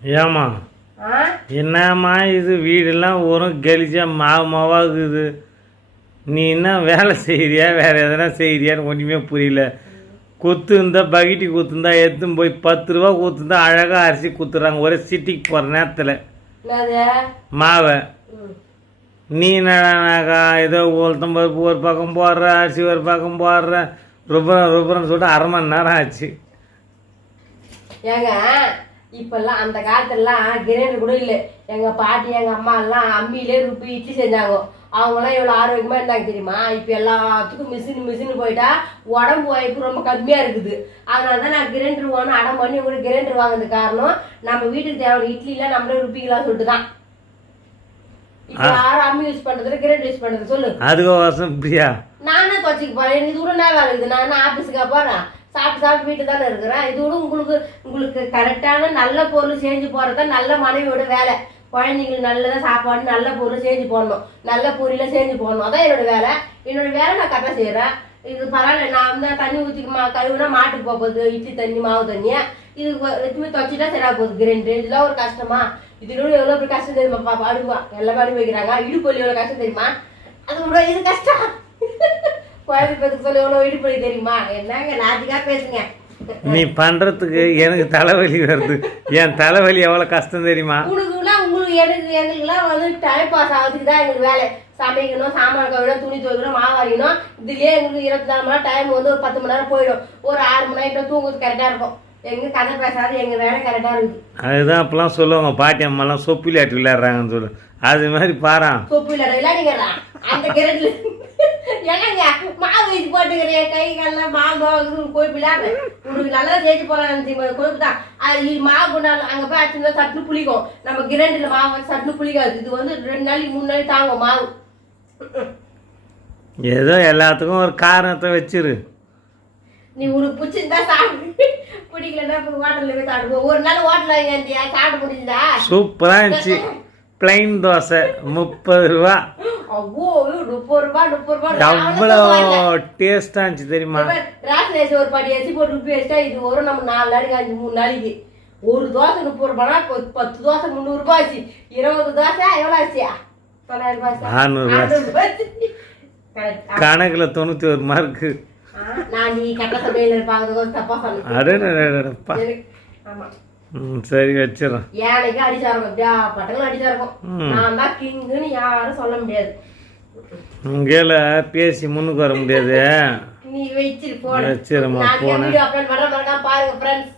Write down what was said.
ஏம்மா என்னம்மா இது வீடெல்லாம் உரம் கெளிச்சா மாவாகுது. நீ என்ன வேலை செய்கிறியா வேறு எதனா செய்கிறியான்னு ஒன்றுமே புரியல. கொத்து இருந்தால் பகிட்டி கொத்து இருந்தால் எடுத்துன்னு போய் 10 ரூபா கொத்து இருந்தால் அழகாக அரிசி குத்துறாங்க ஒரே சிட்டிக்கு போகிற நேரத்தில் மாவை. நீ என்னக்கா ஏதோ உளுத்தம் பருப்பு ஒரு பக்கம் போடுற, அரிசி ஒரு பக்கம் போடுற, ருபரன்னு சொல்லிட்டு 1/2 மணி நேரம் ஆச்சு. ஏங்க இப்பெல்லாம் அந்த காலத்துலலாம் கிரைண்டர் கூட இல்லை. எங்க பாட்டி எங்க அம்மா எல்லாம் அம்மியிலே ருப்பி இட்லி செஞ்சாங்க. அவங்களாம் எவ்வளோ ஆரோக்கியமா இருந்தாங்க தெரியுமா? இப்போ எல்லாத்துக்கும் மிஷின் போயிட்டா உடம்பு வாய்ப்பு ரொம்ப கம்மியா இருக்குது. அதனால தான் நான் கிரைண்டர் வாங்கணும் அடம் பண்ணி உங்களுக்கு கிரைண்டர் வாங்குறது காரணம் நம்ம வீட்டுக்கு தேவையான இட்லிலாம் நம்மளே ருப்பிக்கலாம் சொல்லிட்டு தான். இப்போ யாரும் அம்மி யூஸ் பண்றது கிரைண்டர் யூஸ் பண்றது சொல்லு. அதுக்கு வருஷம் இப்படியா நானே துவச்சிக்க போறேன். இது கூட என்ன வேலை இருக்குது? நான் ஆபீஸுக்கா போறேன், சாப்பிட்டு வீட்டு தானே இருக்கிறேன். இது கூட உங்களுக்கு கரெக்டான நல்ல பொருள் செஞ்சு போறதுதான் நல்ல மனைவியோட வேலை. குழந்தைங்களுக்கு நல்லதா சாப்பாடு நல்ல பொருள் செஞ்சு போடணும், நல்ல பொரியல செஞ்சு போடணும். அதான் என்னோட வேலை. என்னோட வேலை நான் கரெக்டாக செய்யறேன். இது பரவாயில்ல. நான் வந்து தண்ணி ஊற்றி கழுவுனா மாட்டுக்கு போகுது இட்லி தண்ணி மாவு தண்ணியா இது எதுவுமே துவச்சிட்டா சரியா போகுது. கிரைண்டர் இதெல்லாம் ஒரு கஷ்டமா? இதோட எவ்வளோ பெரிய கஷ்டம் தெரியுமா? பாப்பா அடுவா எல்லாமே அனுப்பி வைக்கிறாங்க. இடுப்பொலி எவ்வளோ கஷ்டம் தெரியுமா? அது கூட இது கஷ்டம். குழந்தை சொல்ல எவ்வளோ இடுப்பொலி தெரியுமா? என்னங்க நாத்திக்கா பேசுங்க. நீ பண்றதுக்கு எனக்கு தலைவலி வருது. என் தலைவலி எவ்வளவு கஷ்டம் தெரியுமா? உங்களுக்கு எங்களுக்குலாம் வந்து டைம் பாஸ் ஆகுறதுக்கு தான் எங்களுக்கு வேலை. சமைக்கணும், சாமான் கழுவணும், துணி துவைக்கணும், மாவு அரைக்கணும். இதுலயே எங்களுக்கு 24 மணி நேரம் டைம் வந்து ஒரு 10 மணி நேரம் போயிடும். ஒரு 6 மணி நேரம் தூங்குறது கரெக்டா இருக்கும். எங்க கதை பேசாது எங்க வேலை கரெக்டா இருக்குது. அதுதான் அப்பெல்லாம் சொல்லுவாங்க பாட்டி அம்மா எல்லாம் சொப்பு விளையாட்டு விளையாடுறாங்கன்னு சொல்லு. அது மாதிரி பாரா சொப்பு விளையாட விளையாடுங்கிறா அந்த கிரட்ல என்னங்க மாவு வச்சு போட்டுக்கிறேன். கை காலெல்லாம் மாவு போய் விளையாடு. உங்களுக்கு நல்லா சேர்த்து போறான்னு கொழுப்பு தான். அது மாவு கொண்டாலும் அங்க போய் அச்சுனா சட்னு புளிக்கும். நம்ம கிரைண்டர்ல மாவு வச்சு சட்னு புளிக்காது. இது வந்து 2 நாளைக்கு 3 நாளைக்கு தாங்கும் மாவு. ஏதோ எல்லாத்துக்கும் ஒரு காரணத்தை வச்சிரு. நீ உனக்கு பிடிச்சிருந்தா சாப்பிடு, பிடிக்கலன்னா ஹோட்டல்ல போய் சாப்பிடுவோம். ஒரு நாள் ஹோட்டல் வாங்கியா சாப்பிட முடியுதா? சூப்பரா இருந்துச்சு. பிளைன் தோசை 30 ரூபா. எவ்வளவு டேஸ்டா இருந்துச்சு தெரியுமா? ரேஷன் அரிசி ஒரு பாடி அரிசி போட்டு ருப்பி வச்சா இது வரும் நம்ம 4 நாளைக்கு 5-3 நாளைக்கு. ஒரு தோசை 30 ரூபானா 10 தோசை 300 ரூபாய் ஆச்சு. 20 தோசை எவ்வளவு ஆச்சு? 400 ரூபாய். கணக்குல 91 மார்க்கு. நான் நீ கட்ட சமையல் பாக்குறது தப்பா சொன்னேன். ஆமா சரி வச்சிடறேன். ஏனைக்கு அடிச்சாருக்கும் அப்படியா பட்டங்களும் அடிச்சாருக்கும். நான் தான் கிங்குன்னு யாரும் சொல்ல முடியாது. உங்கேல பேசி முன்னுக்கு வர முடியாது. நீ வச்சிரு போன வச்சிருமா போன பாருங்க ஃப்ரெண்ட்ஸ்.